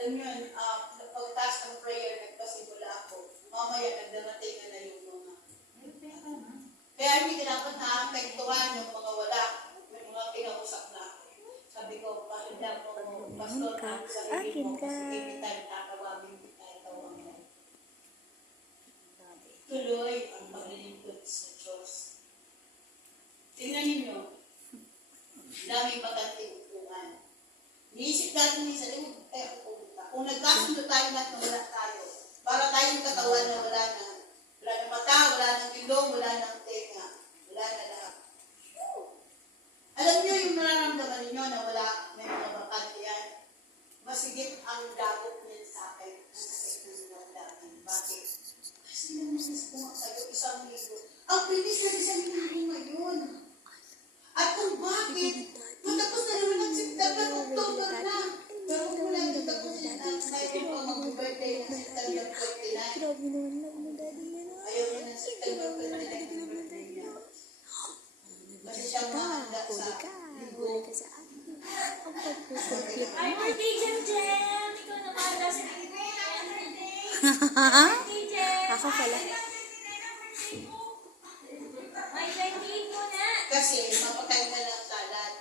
Alam niyo, yun, ah, pagtaas ng prayer, nagpasimula ako. Mamaya, nagdarating na na yung mga. Kaya hindi dapat nakakwentuhan yung mga wala. May mga kinausap na ako. Sabi ko, pakinggan mo mo, pastor, ang sarili mo. Kasi anytime tatawagin kita, tawagin mo. Tuloy ang paglilingkod sa Diyos. Tingnan ninyo, daming bakanting upuan. Niisip natin minsan, eh. Kung nagkasundo tayo lahat na wala tayo, para tayong katawan na wala na, wala ng mata, wala ng ilong, wala ng tenga, wala na lahat. Alam niyo yung nararamdaman ninyo na wala, may mga bakante yan. Masigit ang dagot niya sa akin. Ang sakit ng damdamin. Bakit? Kasi namisis ko nga kayo isang linggo. Ang bilis na isang linggo ngayon. At kung bakit, 29. Grabe naman lang mo, daddy. Ano? Ayaw niya ng September 29 yung birthday niya. Kasi siya mahanda sa Huli ka. Huli ka sa akin. Ang pagpupulpit Ay, mo. birthday, Jem Jem! Ikaw naman, nasa birthday, Jem! Ako pala. May birthday mo na! Kasi mapakain ka ng salad.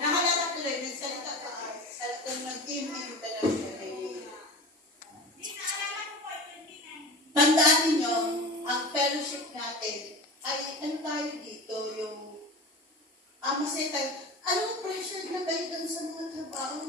Nahalata tuloy, nagsalita ka. Salita nag-team-team ka daw siya. eh. Tandaan ninyo, ang fellowship natin ay ano dito, yung ah, masaya tayo. Anong pressure na kayo dun sa mga trabaho?